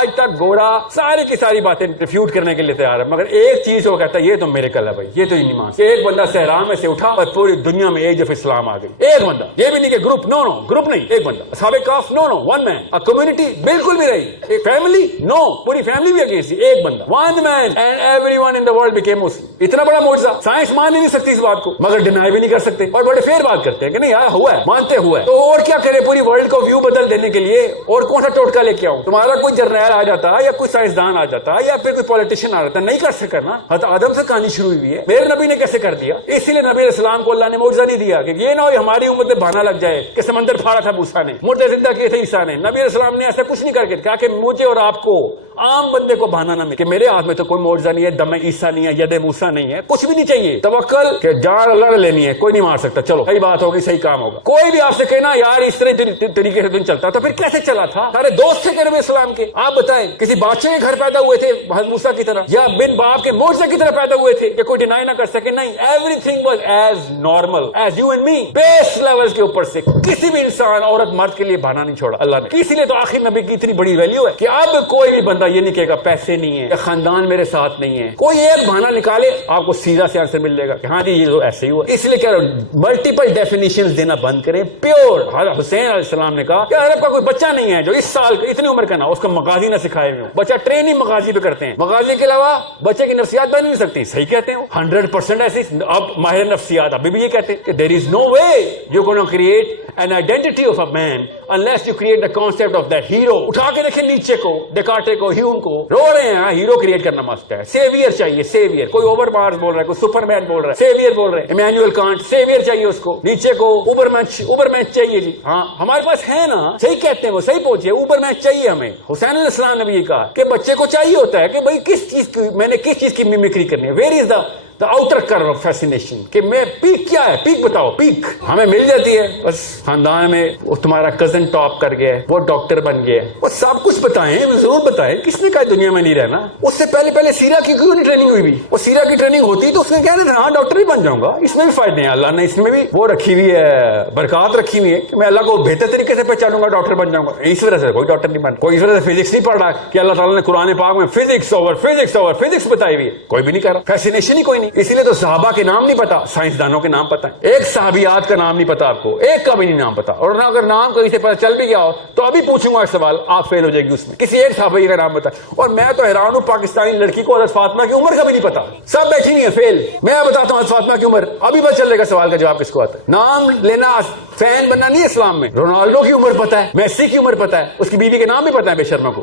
آج تک گھوڑا ساری کی ساری باتیں ریفیوٹ کرنے کے لیے تیار ہے، مگر ایک چیز وہ کہتا ہے یہ تو میریکل ہے بھائی، یہ تو ایمان سے ایک بندہ صحرا میں سے اٹھا اور پوری دنیا میں ایج آف اسلام آ گئی. ایک بندہ، یہ بھی نہیں کہ گروپ، نو گروپ نہیں، ایک بندہ. اصحاب کہف نو ون مین. کمیونٹی بالکل بھی رہی. ایک فیملی نو، پوری فیملی بھی اگینسٹ. ایک بندہ one man and everyone in the world became Muslim. اتنا بڑا معجزہ. سائنس مان نہیں سکتی اس بات کو، مگر ڈینائی بھی نہیں کر سکتے اور بڑے فیر بات کرتے ہیں کہ نہیں یار ہوا ہے، مانتے ہوئے. تو اور کیا کرے پوری ورلڈ کو ویو بدل دینے کے لیے؟ اور کون سا ٹوٹکا لے کے آؤں؟ تمہارا کوئی جرنیل آ جاتا یا کوئی سائنسدان آ جاتا یا پھر کوئی پولیٹیشین آ جاتا. نہیں کر سکا نا. حضرت آدم سے کہانی شروع ہوئی ہے، میرے نبی نے کیسے کر دیا؟ اسی لیے نبی علیہ السلام کو اللہ نے معجزہ نہیں دیا کہ یہ نہ ہو ہماری امت میں بہانا لگ جائے کہ سمندر پھاڑا تھا موسیٰ نے، مردے زندہ کیے تھے عیسیٰ نے. نبی علیہ السلام نے ایسا کچھ نہیں کر کے کہا کہ مجھے اور آپ کو عام بندے کو بہانا نہ ملے کہ میرے ہاتھ میں تو کوئی معجزہ نہیں ہے، دم عیسیٰ نہیں ہے، ید موسیٰ نہیں ہے، کچھ بھی نہیں چاہیے. توکل کہ جان اللہ نے لینی ہے، کوئی نہیں مار سکتا. چلو صحیح بات ہوگی، صحیح کام ہوگا. کوئی بھی آپ سے کہنا یار اس طرح طریقے سے دن چلتا تو پھر کیسے چلا تھا؟ سارے دوست تھے نبی اسلام کے. آپ بتائیں کسی بادشاہ کے گھر پیدا ہوئے تھے حضرت موسیٰ کی طرح یا بن باپ کے معجزے کی طرح پیدا ہوئے تھے کہ کوئی ڈینائی نہ کر سکے؟ نہیں، every thing was as normal as you and me. Base level کے اوپر سے کسی بھی انسان عورت مرد کے لیے بہانا نہیں چھوڑا اللہ نے. اسی لیے تو آخر نبی کی اتنی بڑی ویلیو ہے کہ اب کوئی بھی بندہ یہ نہیں کہے گا پیسے نہیں ہے یا خاندان میرے ساتھ نہیں ہے. کوئی ایک بہانا نکالے آپ کو سیدھا سے آنسر مل جائے گا کہ ہاں جی یہ تو ایسے ہی ہوا. اس لیے کہہ رہا ہوں ملٹیپل ڈیفینیشنز دینا بند کریں. پیور حضرت حسین علیہ السلام نے کہا کہ عرب کا کوئی بچہ نہیں ہے جو اس سال اتنی عمر کا نہ اس کا مغازی نہ سکھائے ہوئے ہوں. بچہ ٹریننگ مغازی پہ کرتے ہیں، مغازی کے علاوہ بچے کی نفسیات بن نہیں سکتی. صحیح کہتے ہیں 100% ایسی. اب ماہر نفسیات ابھی بھی یہ کہتے ہیں کہ there is no way you're going to create an identity of a man unless you create the concept of that hero. اٹھا کے دیکھیں نیچے کو، ڈیکارٹے کو، ہیوم کو، رو رہے ہیں. ہیرو کریٹ کرنا مست ہے. سیویئر چاہیے، سیویئر. کوئی اوور مارس بول رہا ہے، کوئی سپر مین بول رہا ہے، سیویئر بول رہے ہیں. ایمینوئل کانٹ سیویئر چاہیے اس کو. نیچے کو اوبر مین چاہیے جی. ہاں ہمارے پاس ہے نا، صحیح کہتے ہیں وہ، صحیح پہنچے. اوبر مین چاہیے ہمیں. حسین علیہ السلام نے بھی یہ کہا کہ بچے کو چاہیے ہوتا ہے کہ بھائی کس چیز کی میں نے کس چیز کی میمکری کرنی ہے. Where is the outer curve of fascination کہ میں پیک کیا ہے، پیک بتاؤ. پیک ہمیں مل جاتی ہے بس خاندان میں وہ تمہارا کزن ٹاپ کر گیا ہے، وہ ڈاکٹر بن گیا ہے. وہ سب کچھ بتائیں، ضرور بتائیں. کس نے کہا دنیا میں نہیں رہنا؟ اس سے پہلے سیرا کی کیوں نہیں ٹریننگ ہوئی بھی؟ وہ سیرا کی ٹریننگ ہوتی تو اس نے کہنا تھا ہاں ڈاکٹر بھی بن جاؤں گا. اس میں بھی فائدے ہیں، اللہ نے اس میں بھی وہ رکھی ہوئی ہے، برکات رکھی ہوئی ہے کہ میں اللہ کو بہتر طریقے سے پہچانوں گا، ڈاکٹر بن جاؤں گا. اس وجہ سے کوئی ڈاکٹر نہیں بن، کوئی اس وجہ سے فزکس نہیں پڑھ رہا کہ اللہ تعالیٰ نے قرآن پاک میں فزکس بتائی ہوئی ہے. کوئی بھی نہیں کر رہا. فیسینیشن ہی کوئی نہیں. اسی لیے تو صحابہ کے نام نہیں پتا، سائنسدانوں کے نام پتا ہے. ایک صحابیات کا نام نہیں پتا آپ کو، ایک کا بھی نہیں نام پتا. اور نہ اگر نام کہیں سے پتا چل بھی گیا ہو تو ابھی پوچھوں گا سوال، آپ فیل ہو جائے گی اس میں. کسی ایک صحابی کا نام پتا. اور میں تو حیران ہوں پاکستانی لڑکی کو حضرت فاطمہ کی عمر کا بھی نہیں پتا. سب بیٹھی نہیں ہے فیل. میں بتاتا ہوں حضرت فاطمہ کی عمر ابھی پتا چلے گا سوال کا جواب کس کو آتا ہے. نام لینا فین بننا نہیں اسلام میں. رونالڈو کی عمر پتا ہے، میسی کی عمر پتا ہے، اس کی بیوی کے نام بھی پتا ہے بے شرما کو.